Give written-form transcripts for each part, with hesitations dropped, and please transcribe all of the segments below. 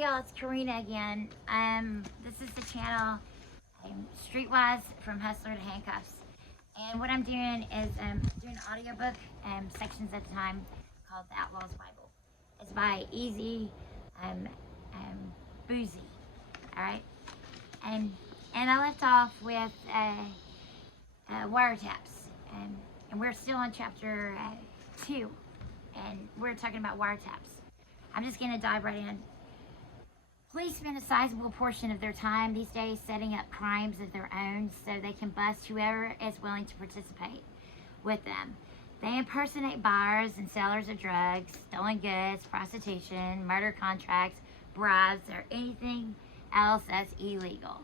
Hey y'all, it's Karina again. This is the channel Streetwise from Hustler to Handcuffs. And what I'm doing is doing an audiobook, sections at a time, called the Outlaws Bible. It's by Easy Boozy. Alright? And I left off with wiretaps. And we're still on chapter 2. And we're talking about wiretaps. I'm just going to dive right in. Police spend a sizable portion of their time these days setting up crimes of their own so they can bust whoever is willing to participate with them. They impersonate buyers and sellers of drugs, stolen goods, prostitution, murder contracts, bribes, or anything else that's illegal.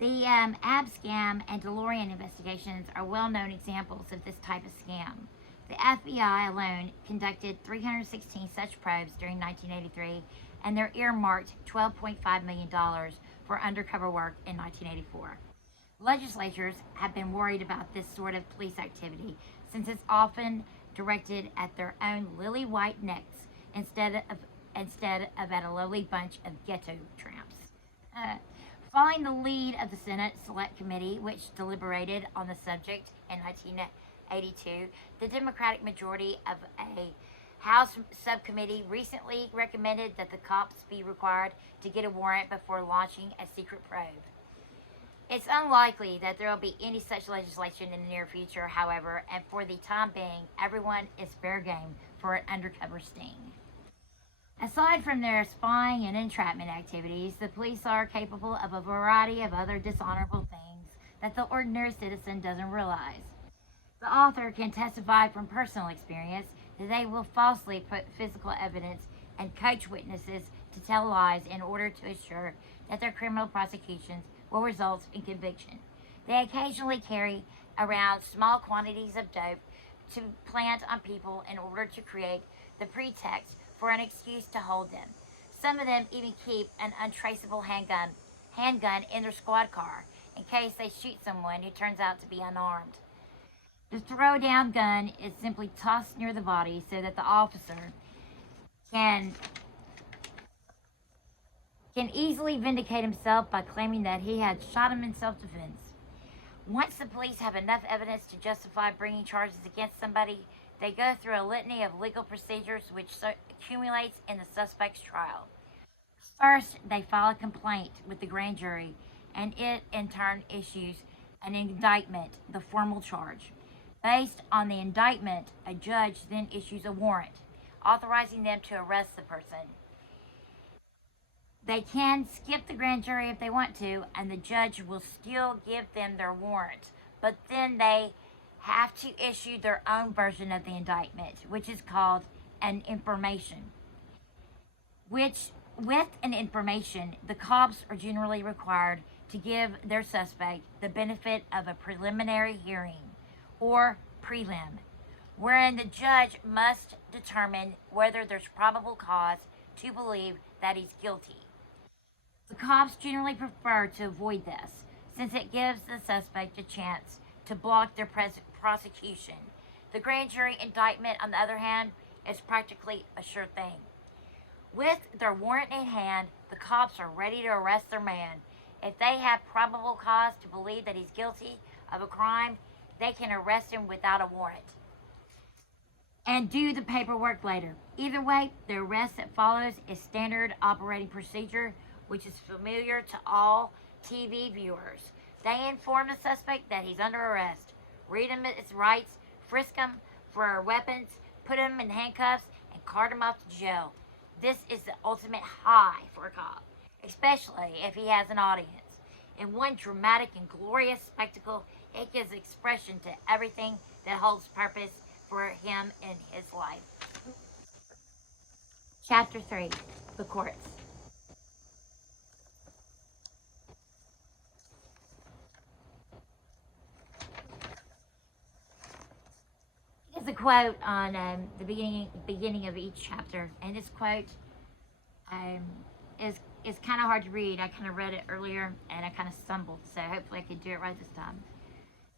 The AB scam and DeLorean investigations are well-known examples of this type of scam. The FBI alone conducted 316 such probes during 1983, and they're earmarked $12.5 million for undercover work in 1984. Legislatures have been worried about this sort of police activity since it's often directed at their own lily white necks instead of at a lowly bunch of ghetto tramps. Following the lead of the Senate Select Committee, which deliberated on the subject in 1982, the Democratic majority of a House subcommittee recently recommended that the cops be required to get a warrant before launching a secret probe. It's unlikely that there will be any such legislation in the near future, however, and for the time being, everyone is fair game for an undercover sting. Aside from their spying and entrapment activities, the police are capable of a variety of other dishonorable things that the ordinary citizen doesn't realize. The author can testify from personal experience that they will falsely put physical evidence and coach witnesses to tell lies in order to assure that their criminal prosecutions will result in conviction. They occasionally carry around small quantities of dope to plant on people in order to create the pretext for an excuse to hold them. Some of them even keep an untraceable handgun in their squad car in case they shoot someone who turns out to be unarmed. The throw-down gun is simply tossed near the body so that the officer can easily vindicate himself by claiming that he had shot him in self-defense. Once the police have enough evidence to justify bringing charges against somebody, they go through a litany of legal procedures which accumulates in the suspect's trial. First, they file a complaint with the grand jury, and it in turn issues an indictment, the formal charge. Based on the indictment, a judge then issues a warrant, authorizing them to arrest the person. They can skip the grand jury if they want to, and the judge will still give them their warrant, but then they have to issue their own version of the indictment, which is called an information. With an information, the cops are generally required to give their suspect the benefit of a preliminary hearing, or prelim, wherein the judge must determine whether there's probable cause to believe that he's guilty. The cops generally prefer to avoid this, since it gives the suspect a chance to block their prosecution. The grand jury indictment, on the other hand, is practically a sure thing. With their warrant in hand, the cops are ready to arrest their man. If they have probable cause to believe that he's guilty of a crime, they can arrest him without a warrant and do the paperwork later. Either way, the arrest that follows is standard operating procedure, which is familiar to all TV viewers. They inform the suspect that he's under arrest, read him his rights, frisk him for weapons, put him in handcuffs, and cart him off to jail. This is the ultimate high for a cop, especially if he has an audience. In one dramatic and glorious spectacle, it gives expression to everything that holds purpose for him in his life. Chapter 3, the courts. There's a quote on the beginning of each chapter, and this quote is kind of hard to read. I kind of read it earlier, and I kind of stumbled, so hopefully I could do it right this time.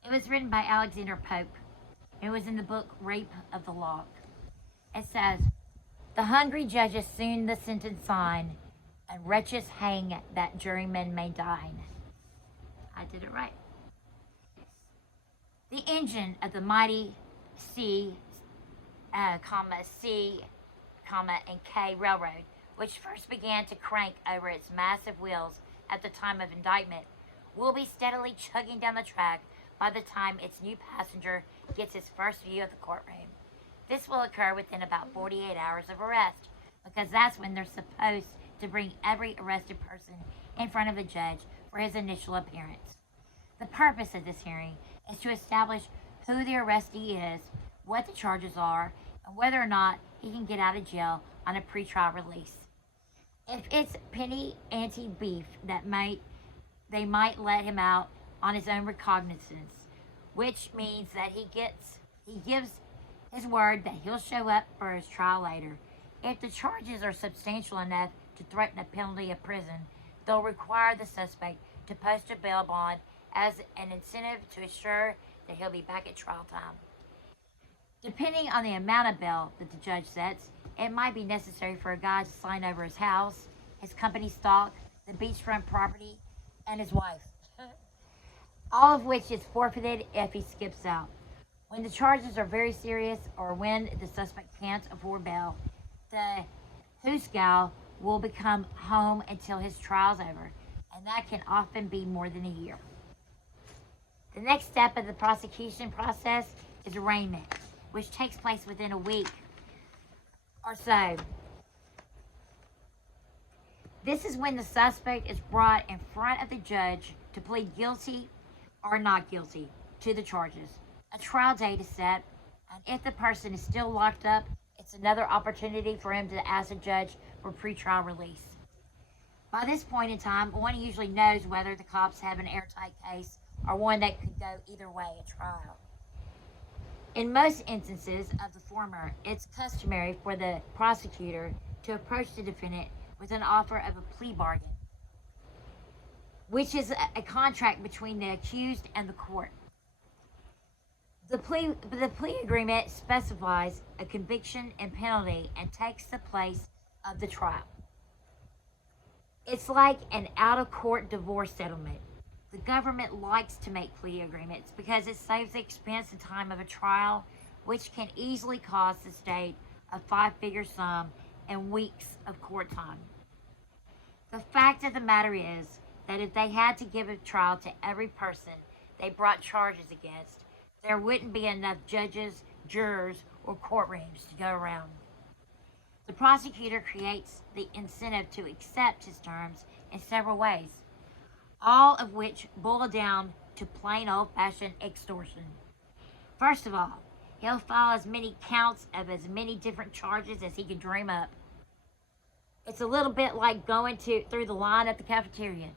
It was written by Alexander Pope. It was in the book Rape of the Lock. It says, "The hungry judges soon the sentence sign, and wretches hang that jurymen may dine. I did it right. The engine of the mighty C, C, and K Railroad, which first began to crank over its massive wheels at the time of indictment, will be steadily chugging down the track by the time its new passenger gets his first view of the courtroom. This will occur within about 48 hours of arrest, because that's when they're supposed to bring every arrested person in front of a judge for his initial appearance. The purpose of this hearing is to establish who the arrestee is, what the charges are, and whether or not he can get out of jail on a pretrial release. If it's penny ante beef they might let him out on his own recognizance, which means that he gives his word that he'll show up for his trial later. If the charges are substantial enough to threaten a penalty of prison, they'll require the suspect to post a bail bond as an incentive to assure that he'll be back at trial time. Depending on the amount of bail that the judge sets, it might be necessary for a guy to sign over his house, his company stock, the beachfront property, and his wife, all of which is forfeited if he skips out. When the charges are very serious or when the suspect can't afford bail, the hoosgow will become home until his trial's over, and that can often be more than a year. The next step of the prosecution process is arraignment, which takes place within a week or so. This is when the suspect is brought in front of the judge to plead guilty or not guilty to the charges. A trial date is set, and if the person is still locked up, it's another opportunity for him to ask the judge for pretrial release. By this point in time, one usually knows whether the cops have an airtight case or one that could go either way at trial. In most instances of the former, it's customary for the prosecutor to approach the defendant with an offer of a plea bargain, which is a contract between the accused and the court. The plea agreement specifies a conviction and penalty and takes the place of the trial. It's like an out-of-court divorce settlement. The government likes to make plea agreements because it saves the expense and time of a trial, which can easily cost the state a five-figure sum and weeks of court time. The fact of the matter is that if they had to give a trial to every person they brought charges against, there wouldn't be enough judges, jurors, or courtrooms to go around. The prosecutor creates the incentive to accept his terms in several ways, all of which boil down to plain old-fashioned extortion. First of all, he'll file as many counts of as many different charges as he can dream up. It's a little bit like going through the line at the cafeteria.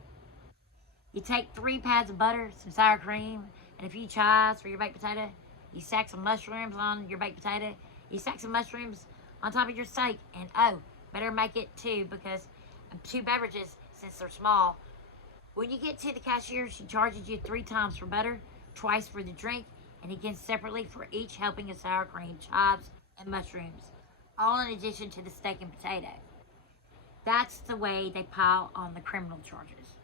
You take 3 pads of butter, some sour cream, and a few chives for your baked potato. You stack some mushrooms on your baked potato. You stack some mushrooms on top of your steak. And better make it 2 because 2 beverages since they're small. When you get to the cashier, she charges you 3 times for butter, twice for the drink, and again separately for each helping of sour cream, chives, and mushrooms, all in addition to the steak and potato. That's the way they pile on the criminal charges.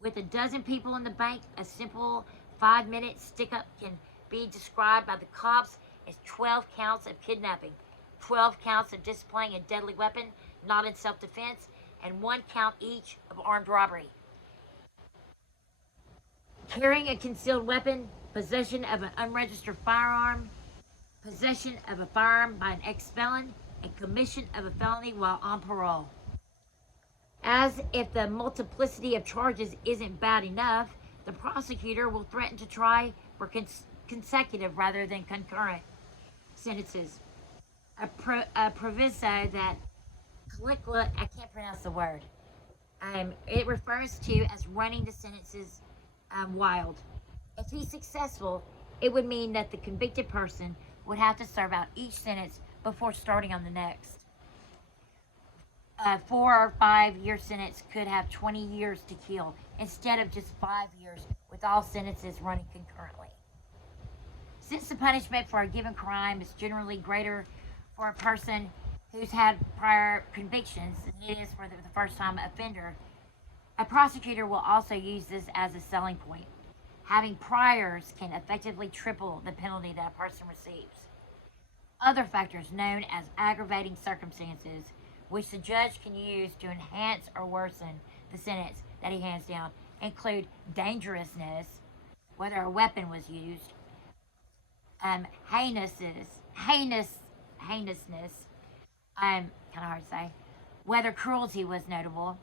With a dozen people in the bank, a simple 5-minute stick-up can be described by the cops as 12 counts of kidnapping, 12 counts of displaying a deadly weapon not in self-defense, and 1 count each of armed robbery. Carrying a concealed weapon, possession of an unregistered firearm, possession of a firearm by an ex-felon, and commission of a felony while on parole. As if the multiplicity of charges isn't bad enough, the prosecutor will threaten to try for consecutive rather than concurrent sentences. A proviso that I can't pronounce the word. It refers to as running the sentences wild. If he's successful, it would mean that the convicted person would have to serve out each sentence before starting on the next. A 4 or 5 year sentence could have 20 years to kill instead of just 5 years with all sentences running concurrently. Since the punishment for a given crime is generally greater for a person who's had prior convictions than it is for the first time offender. A prosecutor will also use this as a selling point. Having priors can effectively triple the penalty that a person receives. Other factors known as aggravating circumstances, which the judge can use to enhance or worsen the sentence that he hands down, include dangerousness, whether a weapon was used, heinousness, kind of hard to say, whether cruelty was notable,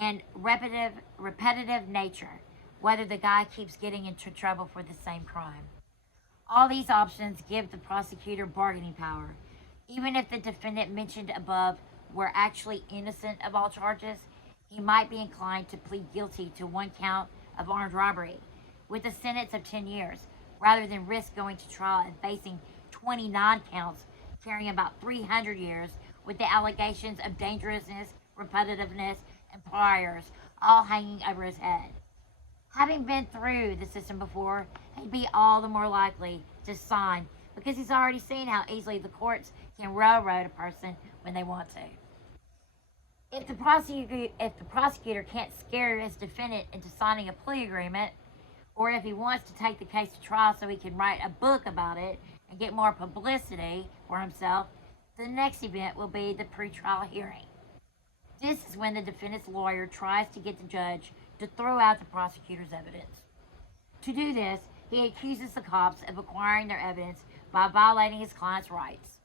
and repetitive nature, whether the guy keeps getting into trouble for the same crime. All these options give the prosecutor bargaining power. Even if the defendant mentioned above were actually innocent of all charges, he might be inclined to plead guilty to one count of armed robbery with a sentence of 10 years, rather than risk going to trial and facing 29 counts carrying about 300 years with the allegations of dangerousness, repetitiveness, and priors all hanging over his head. Having been through the system before, he'd be all the more likely to sign because he's already seen how easily the courts can railroad a person when they want to. If the prosecutor can't scare his defendant into signing a plea agreement, or if he wants to take the case to trial so he can write a book about it and get more publicity for himself, the next event will be the pretrial hearing. This is when the defendant's lawyer tries to get the judge to throw out the prosecutor's evidence. To do this, he accuses the cops of acquiring their evidence by violating his client's rights.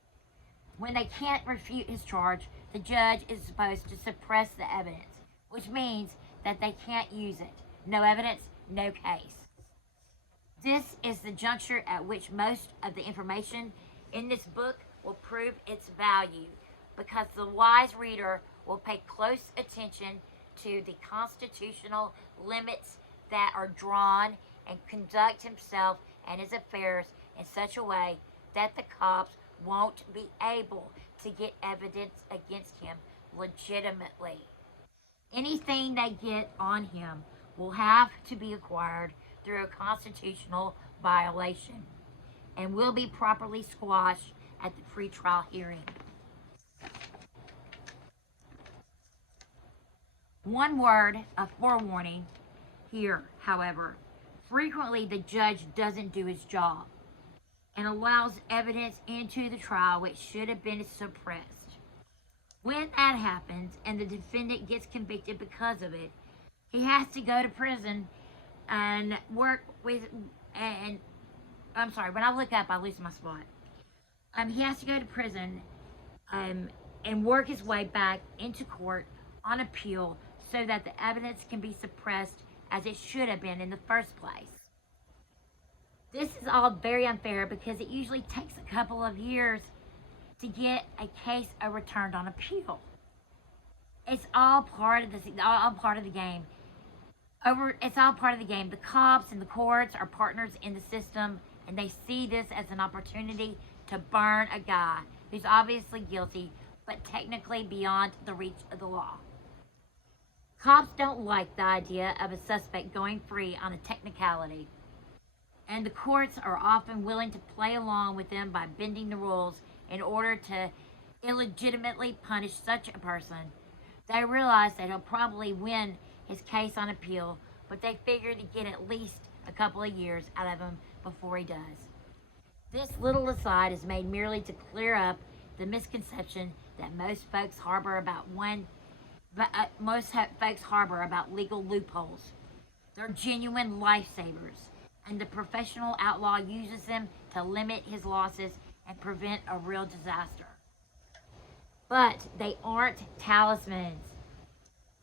When they can't refute his charge, the judge is supposed to suppress the evidence, which means that they can't use it. No evidence, no case. This is the juncture at which most of the information in this book will prove its value, because the wise reader will pay close attention to the constitutional limits that are drawn and conduct himself and his affairs in such a way that the cops won't be able to get evidence against him legitimately. Anything they get on him will have to be acquired through a constitutional violation and will be properly squashed at the pretrial hearing. One word of forewarning here, however. Frequently, the judge doesn't do his job and allows evidence into the trial which should have been suppressed. When that happens and the defendant gets convicted because of it, he has to go to prison and work with, and I'm sorry, when I look up, I lose my spot. He has to go to prison and work his way back into court on appeal so that the evidence can be suppressed as it should have been in the first place. This is all very unfair because it usually takes a couple of years to get a case overturned on appeal. It's all part of the game. It's all part of the game. The cops and the courts are partners in the system, and they see this as an opportunity to burn a guy who's obviously guilty, but technically beyond the reach of the law. Cops don't like the idea of a suspect going free on a technicality, and the courts are often willing to play along with them by bending the rules in order to illegitimately punish such a person. They realize that he'll probably win his case on appeal, but they figure to get at least a couple of years out of him before he does. This little aside is made merely to clear up the misconception that most folks harbor about legal loopholes. They're genuine lifesavers, and the professional outlaw uses them to limit his losses and prevent a real disaster. But they aren't talismans.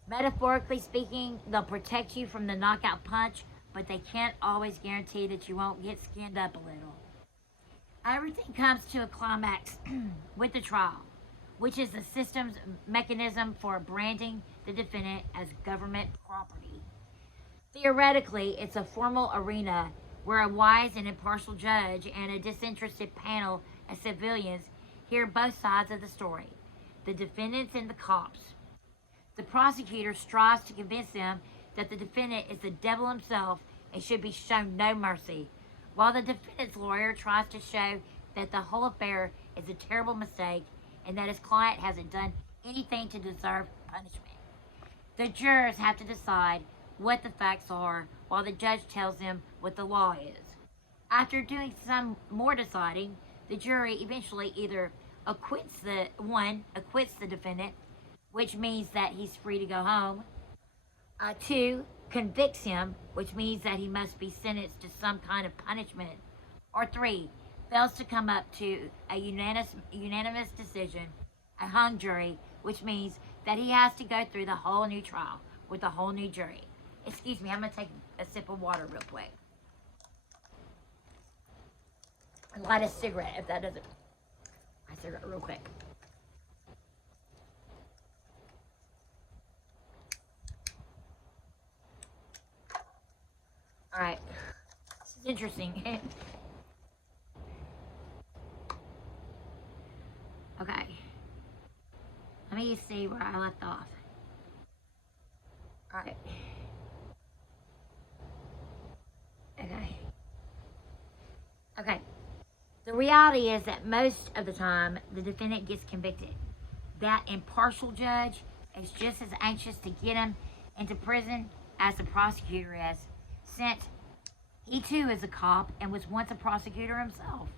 Metaphorically speaking, they'll protect you from the knockout punch, but they can't always guarantee that you won't get skinned up a little. Everything comes to a climax with the trial, which is the system's mechanism for branding the defendant as government property. Theoretically, it's a formal arena where a wise and impartial judge and a disinterested panel of civilians hear both sides of the story, the defendants and the cops. The prosecutor strives to convince them that the defendant is the devil himself and should be shown no mercy, while the defendant's lawyer tries to show that the whole affair is a terrible mistake and that his client hasn't done anything to deserve punishment. The jurors have to decide what the facts are while the judge tells them what the law is. After doing some more deciding, the jury eventually either acquits the defendant, which means that he's free to go home. Two, convicts him, which means that he must be sentenced to some kind of punishment. Or three, fails to come up to a unanimous decision, a hung jury, which means that he has to go through the whole new trial with a whole new jury. Excuse me, I'm going to take a sip of water real quick. And light a cigarette if that doesn't. A cigarette real quick. Alright. This is interesting. Okay. Let me see where I left off. Alright. Okay. The reality is that most of the time, the defendant gets convicted. That impartial judge is just as anxious to get him into prison as the prosecutor is, since he too is a cop and was once a prosecutor himself.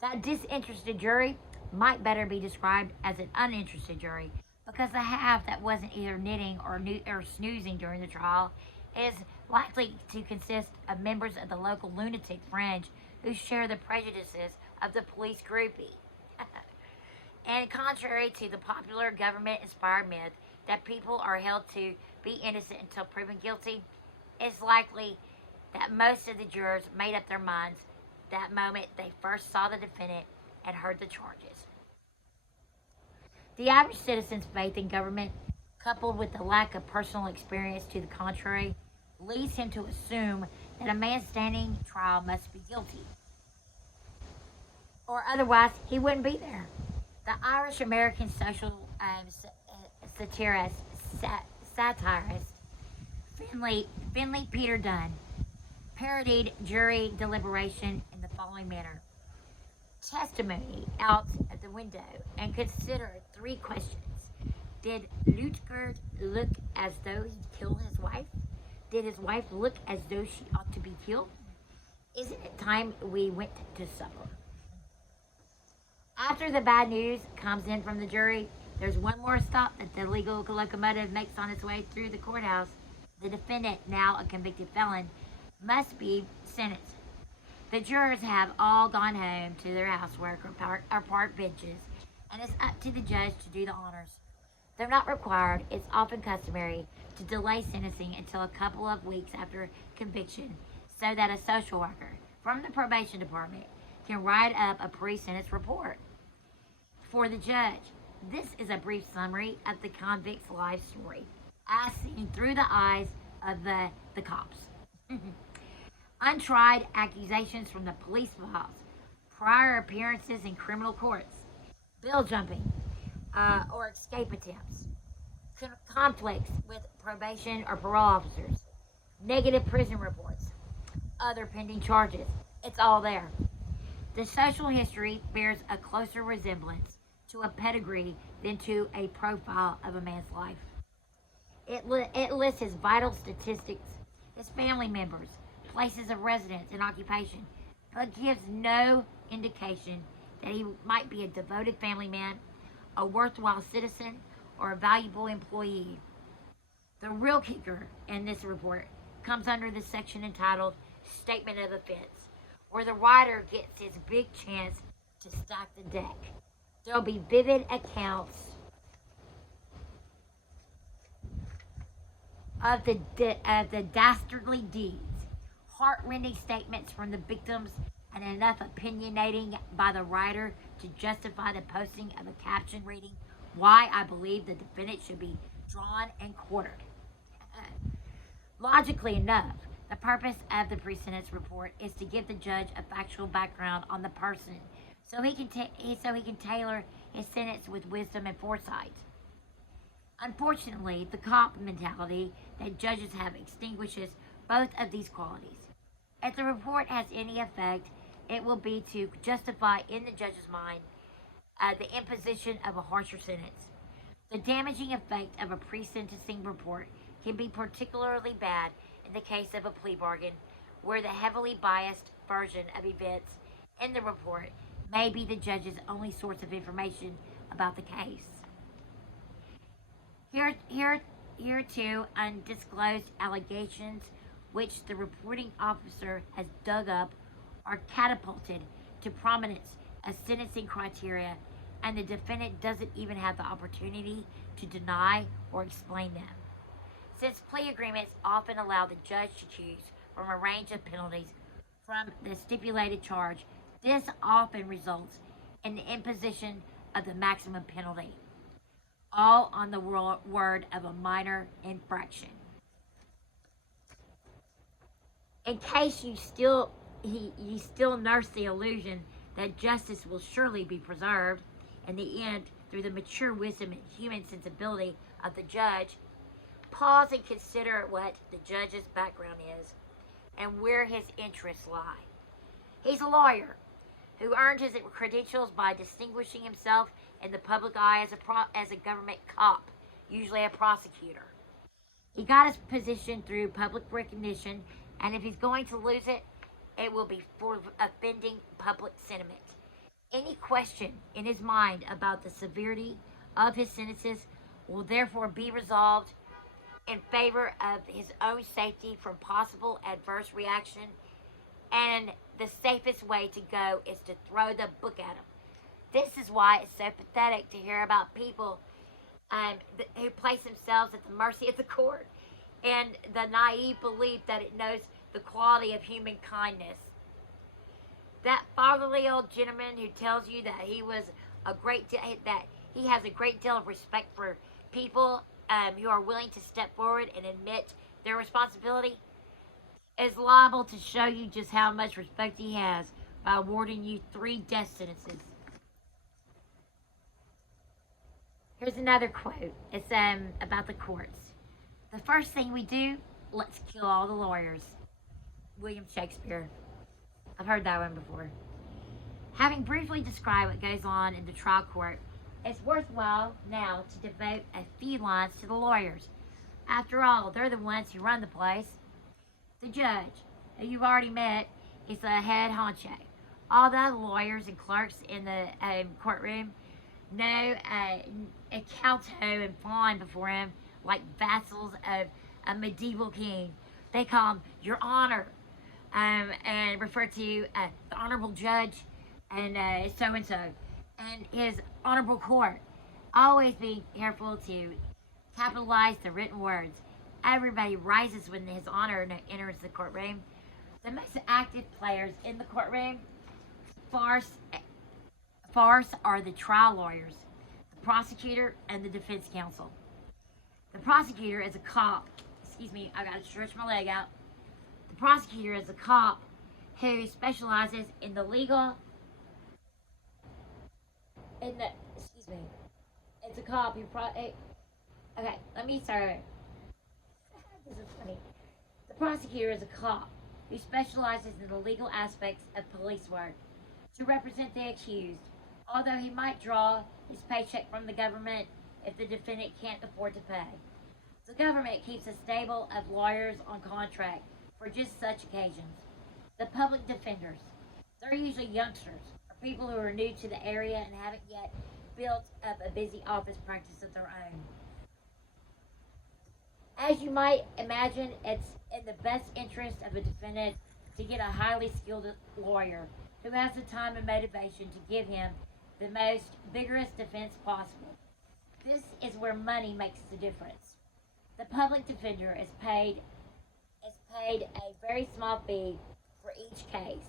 That disinterested jury might better be described as an uninterested jury, because the half that wasn't either knitting or snoozing during the trial is likely to consist of members of the local lunatic fringe who share the prejudices of the police groupie. And contrary to the popular government-inspired myth that people are held to be innocent until proven guilty, it's likely that most of the jurors made up their minds that moment they first saw the defendant and heard the charges. The average citizen's faith in government, coupled with the lack of personal experience to the contrary, leads him to assume that a man standing trial must be guilty, or otherwise he wouldn't be there. The Irish-American social satirist Finley Peter Dunne parodied jury deliberation in the following manner: testimony out of the window, and consider three questions. Did Lutgert look as though he'd killed his wife? Did his wife look as though she ought to be killed? Isn't it time we went to supper? After the bad news comes in from the jury, there's one more stop that the legal locomotive makes on its way through the courthouse. The defendant, now a convicted felon, must be sentenced. The jurors have all gone home to their housework or park benches, and it's up to the judge to do the honors. Though not required, it's often customary to delay sentencing until a couple of weeks after conviction, so that a social worker from the probation department can write up a pre-sentence report for the judge. This is a brief summary of the convict's life story, as seen through the eyes of the cops. Untried accusations from the police files, prior appearances in criminal courts, bill jumping or escape attempts, conflicts with probation or parole officers, negative prison reports, other pending charges. It's all there. The social history bears a closer resemblance to a pedigree than to a profile of a man's life. It lists his vital statistics, his family members, places of residence and occupation, but gives no indication that he might be a devoted family man, a worthwhile citizen, or a valuable employee. The real kicker in this report comes under the section entitled Statement of Offense, where the writer gets his big chance to stack the deck. There'll be vivid accounts of the dastardly deeds, heart-rending statements from the victims, and enough opinionating by the writer to justify the posting of a caption reading, "Why I believe the defendant should be drawn and quartered." Logically enough, the purpose of the pre-sentence report is to give the judge a factual background on the person, so he can tailor his sentence with wisdom and foresight. Unfortunately, the cop mentality that judges have extinguishes both of these qualities. If the report has any effect, it will be to justify in the judge's mind the imposition of a harsher sentence. The damaging effect of a pre-sentencing report can be particularly bad in the case of a plea bargain, where the heavily biased version of events in the report may be the judge's only source of information about the case. Here too, undisclosed allegations which the reporting officer has dug up are catapulted to prominence as sentencing criteria, and the defendant doesn't even have the opportunity to deny or explain them. Since plea agreements often allow the judge to choose from a range of penalties from the stipulated charge, this often results in the imposition of the maximum penalty, all on the word of a minor infraction. In case you still nurse the illusion that justice will surely be preserved in the end through the mature wisdom and human sensibility of the judge, pause and consider what the judge's background is and where his interests lie. He's a lawyer who earned his credentials by distinguishing himself in the public eye as a government cop, usually a prosecutor. He got his position through public recognition, and if he's going to lose it, it will be for offending public sentiment. Any question in his mind about the severity of his sentences will therefore be resolved in favor of his own safety from possible adverse reaction, and the safest way to go is to throw the book at him. This is why it's so pathetic to hear about people who place themselves at the mercy of the court and the naive belief that it knows the quality of human kindness. That fatherly old gentleman who tells you that he has a great deal of respect for people who are willing to step forward and admit their responsibility is liable to show you just how much respect he has by awarding you 3 death sentences. Here's another quote. It's about the courts. The first thing we do, let's kill all the lawyers. William Shakespeare. I've heard that one before. Having briefly described what goes on in the trial court, it's worthwhile now to devote a few lines to the lawyers. After all, they're the ones who run the place. The judge, who you've already met, is the head honcho. All the other lawyers and clerks in the courtroom know a kowtow and fawn before him like vassals of a medieval king. They call him Your Honor, and refer to the Honorable Judge and so-and-so, and his Honorable Court. Always be careful to capitalize the written words. Everybody rises when his honor enters the courtroom. The most active players in the courtroom, farce are the trial lawyers, the prosecutor, and the defense counsel. The prosecutor is a cop. Excuse me, I gotta stretch my leg out. The prosecutor is a cop who specializes in the legal. Excuse me. It's a cop who okay, let me start. This is funny. The prosecutor is a cop who specializes in the legal aspects of police work to represent the accused, although he might draw his paycheck from the government if the defendant can't afford to pay. The government keeps a stable of lawyers on contract for just such occasions. The public defenders, they're usually youngsters or people who are new to the area and haven't yet built up a busy office practice of their own. As you might imagine, it's in the best interest of a defendant to get a highly skilled lawyer who has the time and motivation to give him the most vigorous defense possible. This is where money makes the difference. The public defender is paid a very small fee for each case,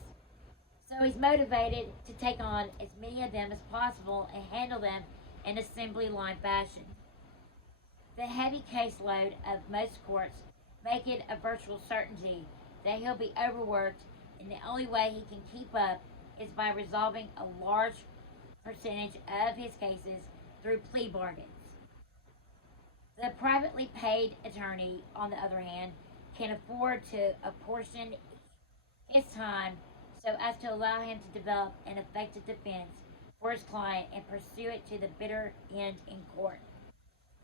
so he's motivated to take on as many of them as possible and handle them in assembly line fashion. The heavy caseload of most courts make it a virtual certainty that he'll be overworked, and the only way he can keep up is by resolving a large percentage of his cases through plea bargains. The privately paid attorney, on the other hand, can afford to apportion his time so as to allow him to develop an effective defense for his client and pursue it to the bitter end in court.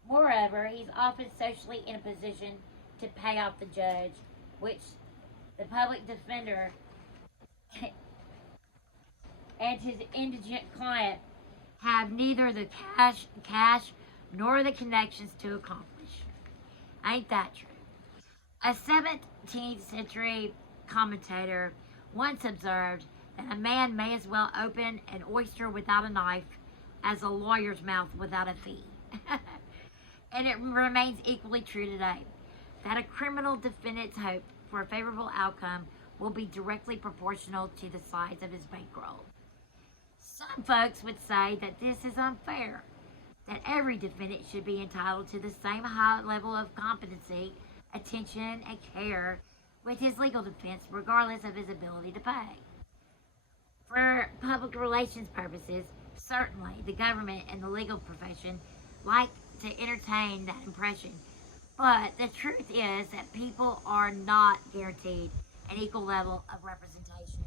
Moreover, he's often socially in a position to pay off the judge, which the public defender and his indigent client have neither the cash nor the connections to accomplish. Ain't that true? A 17th century commentator once observed that a man may as well open an oyster without a knife as a lawyer's mouth without a fee. And it remains equally true today that a criminal defendant's hope for a favorable outcome will be directly proportional to the size of his bankroll. Some folks would say that this is unfair, that every defendant should be entitled to the same high level of competency, attention, and care with his legal defense, regardless of his ability to pay. For public relations purposes, certainly the government and the legal profession like to entertain that impression, but the truth is that people are not guaranteed an equal level of representation.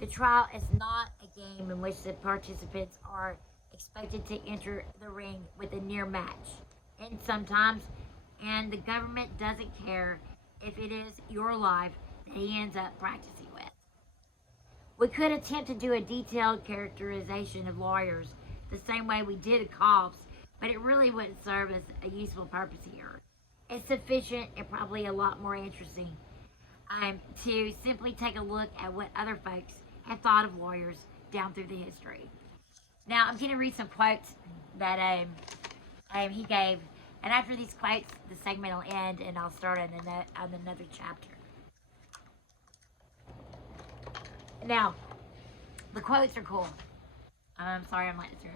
The trial is not a game in which the participants are expected to enter the ring with a near match, and sometimes, and the government doesn't care if it is your life that he ends up practicing with. We could attempt to do a detailed characterization of lawyers the same way we did cops, but it really wouldn't serve as a useful purpose here. It's sufficient and probably a lot more interesting to simply take a look at what other folks have thought of lawyers down through the history. Now, I'm going to read some quotes that he gave, and after these quotes, the segment will end, and I'll start on another chapter. Now, the quotes are cool. I'm sorry I'm letting it through.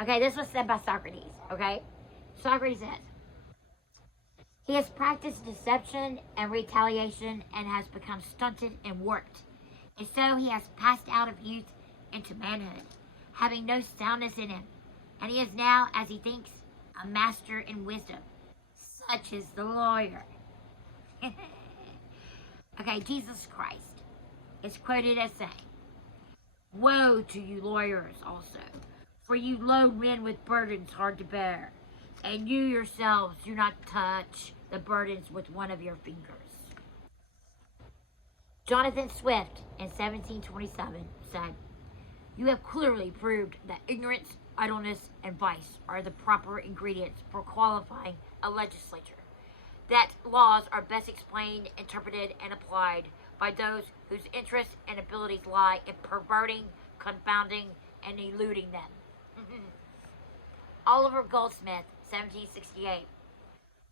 Okay, this was said by Socrates, okay? Socrates says, he has practiced deception and retaliation and has become stunted and warped. And so he has passed out of youth into manhood, having no soundness in him. And he is now, as he thinks, a master in wisdom. Such is the lawyer. Okay, Jesus Christ is quoted as saying, woe to you lawyers also, for you load men with burdens hard to bear, and you yourselves do not touch the burdens with one of your fingers. Jonathan Swift in 1727 said, you have clearly proved that ignorance, idleness, and vice are the proper ingredients for qualifying a legislature, that laws are best explained, interpreted, and applied by those whose interests and abilities lie in perverting, confounding, and eluding them. Oliver Goldsmith, 1768.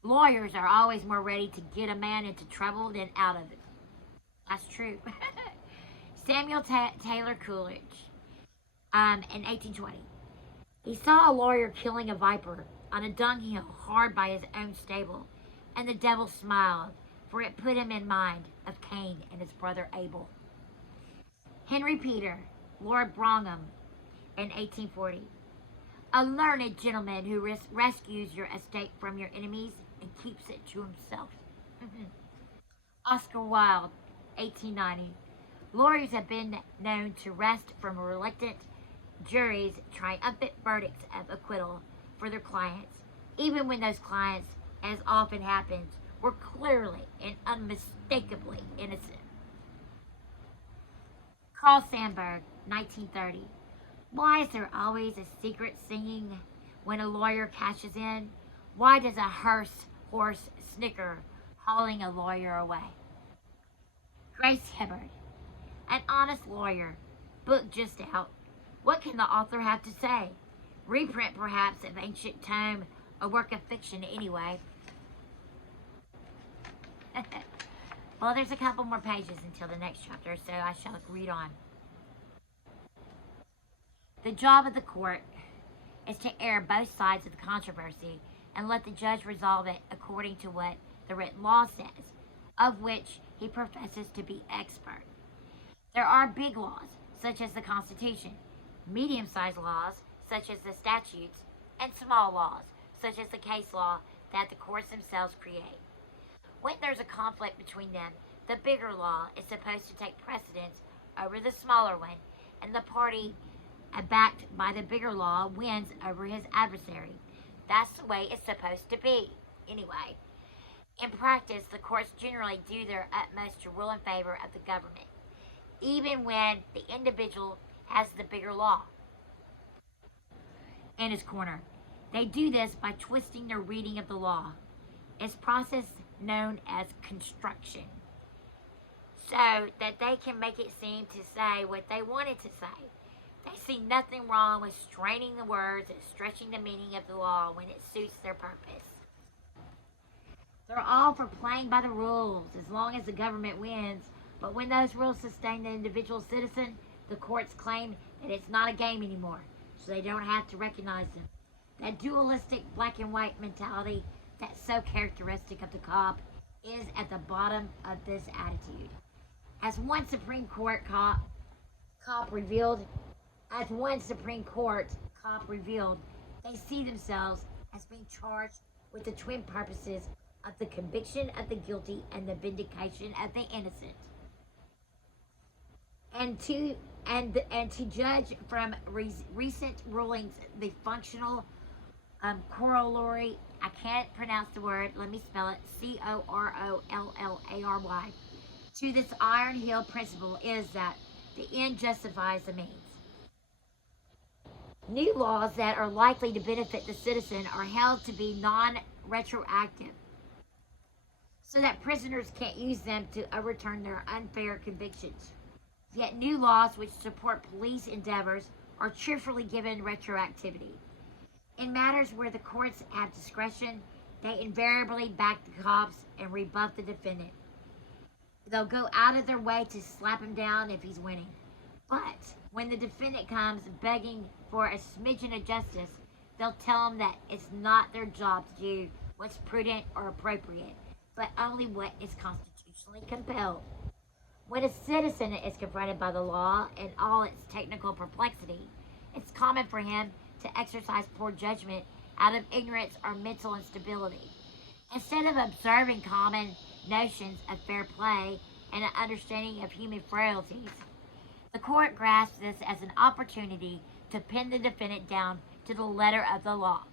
Lawyers are always more ready to get a man into trouble than out of it. That's true. Samuel Taylor Coleridge, in 1820. He saw a lawyer killing a viper on a dunghill hard by his own stable, and the devil smiled, for it put him in mind of Cain and his brother Abel. Henry Peter, Lord Brougham, in 1840. A learned gentleman who rescues your estate from your enemies and keeps it to himself. Oscar Wilde, 1890. Lawyers have been known to wrest from reluctant juries triumphant verdicts of acquittal for their clients, even when those clients, as often happens, were clearly and unmistakably innocent. Carl Sandburg, 1930. Why is there always a secret singing when a lawyer cashes in? Why does a horse snicker hauling a lawyer away? Grace Hibbard, an honest lawyer, book just out. What can the author have to say? Reprint perhaps of ancient tome, a work of fiction anyway. Well, there's a couple more pages until the next chapter, so I shall read on. The job of the court is to air both sides of the controversy and let the judge resolve it according to what the written law says, of which he professes to be expert. There are big laws, such as the Constitution, medium-sized laws, such as the statutes, and small laws, such as the case law that the courts themselves create. When there's a conflict between them, the bigger law is supposed to take precedence over the smaller one, and the party backed by the bigger law wins over his adversary. That's the way it's supposed to be, anyway. In practice, the courts generally do their utmost to rule in favor of the government, even when the individual has the bigger law in his corner. They do this by twisting their reading of the law. It's a process known as construction, so that they can make it seem to say what they want it to say. They see nothing wrong with straining the words and stretching the meaning of the law when it suits their purpose. They're all for playing by the rules as long as the government wins, but when those rules sustain the individual citizen, the courts claim that it's not a game anymore, so they don't have to recognize them. That dualistic black and white mentality that's so characteristic of the cop is at the bottom of this attitude. As one Supreme Court cop revealed, they see themselves as being charged with the twin purposes of the conviction of the guilty and the vindication of the innocent. And to judge from recent rulings, the functional corollary, I can't pronounce the word, let me spell it, Corollary, to this Iron Hill principle is that the end justifies the means. New laws that are likely to benefit the citizen are held to be non-retroactive, so that prisoners can't use them to overturn their unfair convictions. Yet new laws which support police endeavors are cheerfully given retroactivity. In matters where the courts have discretion, they invariably back the cops and rebuff the defendant. They'll go out of their way to slap him down if he's winning. But when the defendant comes begging for a smidgen of justice, they'll tell him that it's not their job to do what's prudent or appropriate, but only what is constitutionally compelled. When a citizen is confronted by the law in all its technical perplexity, it's common for him to exercise poor judgment out of ignorance or mental instability. Instead of observing common notions of fair play and an understanding of human frailties, the court grasps this as an opportunity to pin the defendant down to the letter of the law.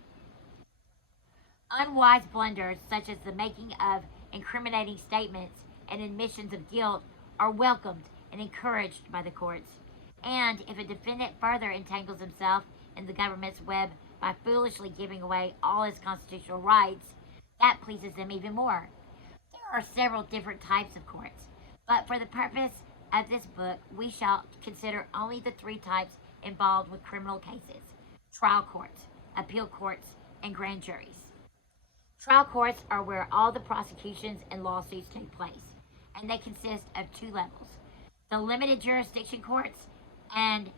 Unwise blunders, such as the making of incriminating statements and admissions of guilt, are welcomed and encouraged by the courts. And if a defendant further entangles himself in the government's web by foolishly giving away all his constitutional rights, that pleases them even more. There are several different types of courts, but for the purpose of this book, we shall consider only the three types involved with criminal cases: trial courts, appeal courts, and grand juries. Trial courts are where all the prosecutions and lawsuits take place, and they consist of two levels: the limited jurisdiction courts and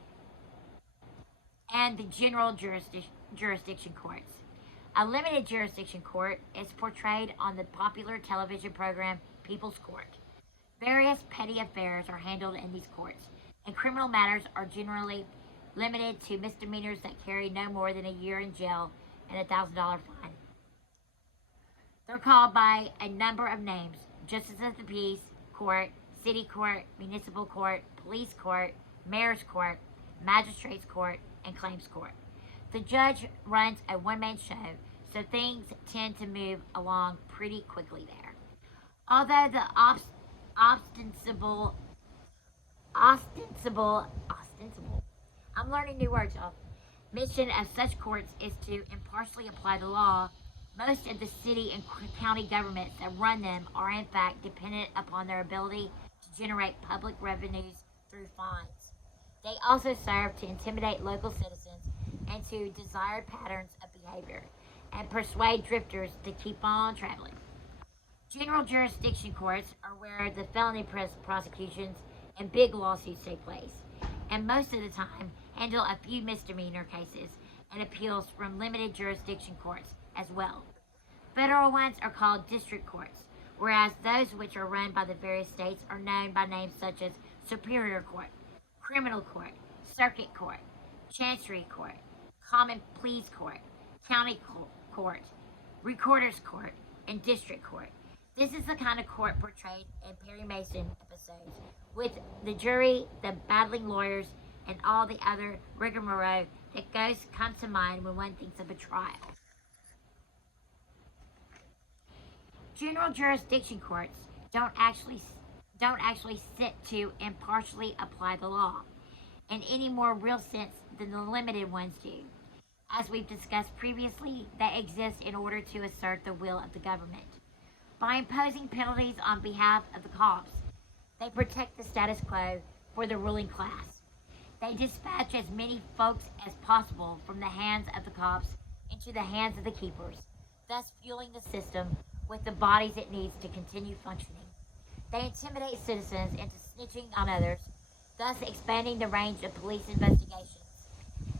the general jurisdiction courts. A limited jurisdiction court is portrayed on the popular television program People's Court. Various petty affairs are handled in these courts, and criminal matters are generally limited to misdemeanors that carry no more than a year in jail and a $1,000 fine. They're called by a number of names: Justice of the Peace Court, City Court, Municipal Court, Police Court, Mayor's Court, Magistrate's Court, and Claims Court. The judge runs a one-man show, so things tend to move along pretty quickly there. Although the ostensible, I'm learning new words, y'all, mission of such courts is to impartially apply the law, most of the city and county governments that run them are in fact dependent upon their ability to generate public revenues through fines. They also serve to intimidate local citizens and to desired patterns of behavior and persuade drifters to keep on traveling. General jurisdiction courts are where the felony prosecutions and big lawsuits take place, and most of the time handle a few misdemeanor cases and appeals from limited jurisdiction courts as well. Federal ones are called district courts, whereas those which are run by the various states are known by names such as Superior Court, Criminal Court, Circuit Court, Chancery Court, Common Pleas Court, County Court, Recorder's Court, and District Court. This is the kind of court portrayed in Perry Mason episodes, with the jury, the battling lawyers, and all the other rigmarole that comes to mind when one thinks of a trial. General jurisdiction courts don't actually sit to impartially apply the law in any more real sense than the limited ones do. As we've discussed previously, they exist in order to assert the will of the government. By imposing penalties on behalf of the cops, they protect the status quo for the ruling class. They dispatch as many folks as possible from the hands of the cops into the hands of the keepers, thus fueling the system with the bodies it needs to continue functioning. They intimidate citizens into snitching on others, thus expanding the range of police investigations.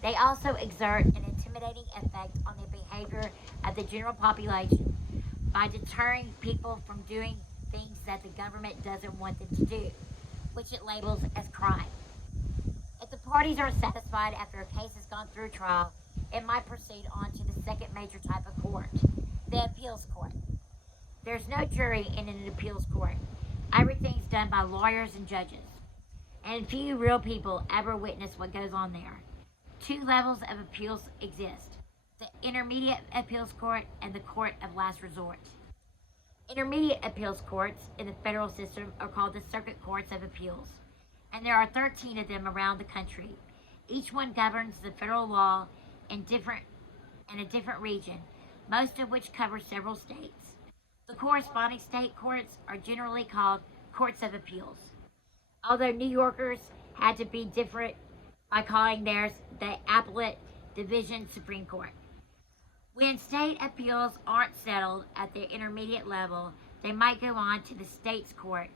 They also exert an intimidating effect on the behavior of the general population by deterring people from doing things that the government doesn't want them to do, which it labels as crime. If the parties are satisfied after a case has gone through trial, it might proceed on to the second major type of court, the appeals court. There's no jury in an appeals court. Everything's done by lawyers and judges, and few real people ever witness what goes on there. Two levels of appeals exist: the intermediate appeals court and the court of last resort. Intermediate appeals courts in the federal system are called the circuit courts of appeals, and there are 13 of them around the country. Each one governs the federal law in a different region, most of which cover several states. The corresponding state courts are generally called courts of appeals, although New Yorkers had to be different by calling theirs the Appellate Division Supreme Court. When state appeals aren't settled at the intermediate level, they might go on to the state's court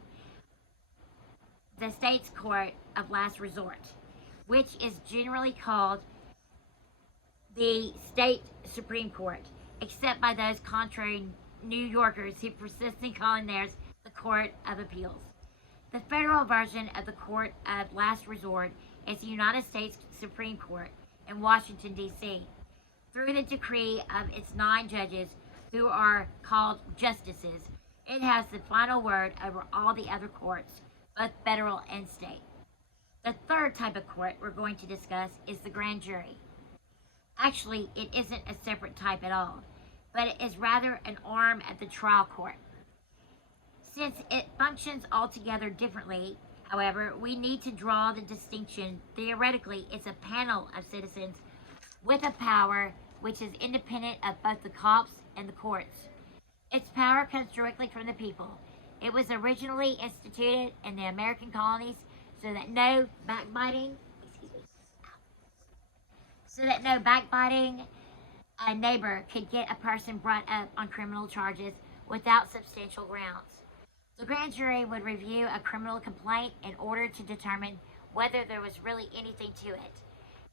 of last resort, which is generally called the state Supreme Court, except by those contrary New Yorkers who persist in calling theirs the Court of Appeals. The federal version of the Court of Last Resort is the United States Supreme Court in Washington, D.C. Through the decree of its 9 judges, who are called justices, it has the final word over all the other courts, both federal and state. The third type of court we're going to discuss is the grand jury. Actually, it isn't a separate type at all, but it is rather an arm of the trial court. Since it functions altogether differently, however, we need to draw the distinction. Theoretically, it's a panel of citizens with a power which is independent of both the cops and the courts. Its power comes directly from the people. It was originally instituted in the American colonies so that no backbiting a neighbor could get a person brought up on criminal charges without substantial grounds. The grand jury would review a criminal complaint in order to determine whether there was really anything to it.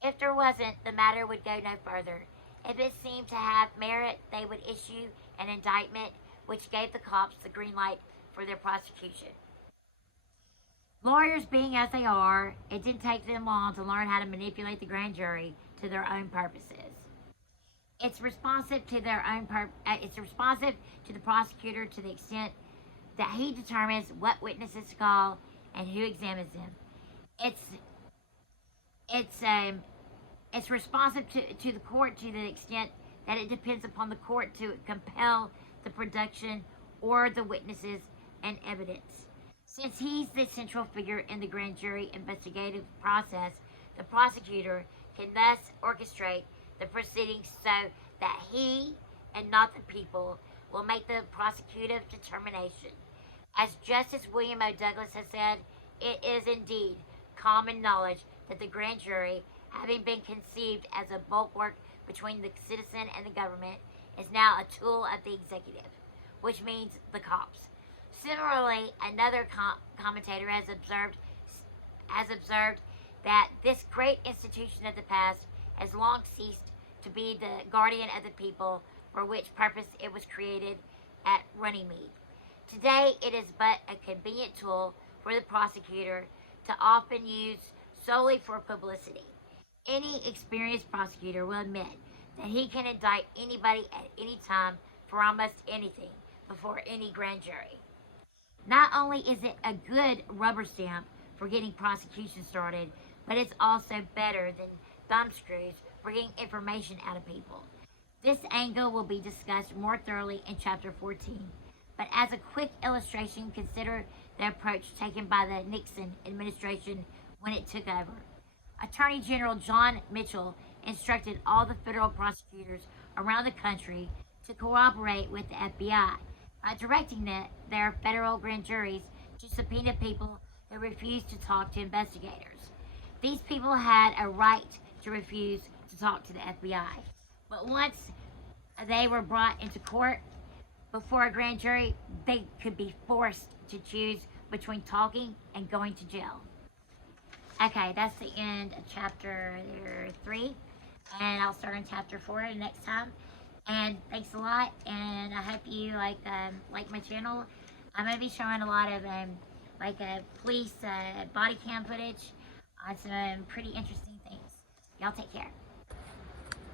If there wasn't, the matter would go no further. If it seemed to have merit, they would issue an indictment which gave the cops the green light for their prosecution. Lawyers being as they are, it didn't take them long to learn how to manipulate the grand jury to their own purposes. It's responsive to the prosecutor to the extent that he determines what witnesses to call and who examines them. It's responsive to the court to the extent that it depends upon the court to compel the production or the witnesses and evidence. Since he's the central figure in the grand jury investigative process, the prosecutor can thus orchestrate the proceedings so that he and not the people will make the prosecutive determination. As Justice William O. Douglas has said, it is indeed common knowledge that the grand jury, having been conceived as a bulwark between the citizen and the government, is now a tool of the executive, which means the cops. Similarly, another commentator has observed that this great institution of the past has long ceased to be the guardian of the people for which purpose it was created at Runnymede. Today, it is but a convenient tool for the prosecutor to often use solely for publicity. Any experienced prosecutor will admit that he can indict anybody at any time for almost anything, before any grand jury. Not only is it a good rubber stamp for getting prosecution started, but it's also better than thumbscrews for getting information out of people. This angle will be discussed more thoroughly in Chapter 14, but as a quick illustration, consider the approach taken by the Nixon administration when it took over. Attorney General John Mitchell instructed all the federal prosecutors around the country to cooperate with the FBI by directing their federal grand juries to subpoena people who refused to talk to investigators. These people had a right to refuse to talk to the FBI, but once they were brought into court before a grand jury, they could be forced to choose between talking and going to jail. Okay, that's the end of chapter 3, and I'll start in chapter 4 next time. And thanks a lot, and I hope you like my channel. I'm gonna be showing a lot of police body cam footage on some pretty interesting things. Y'all take care.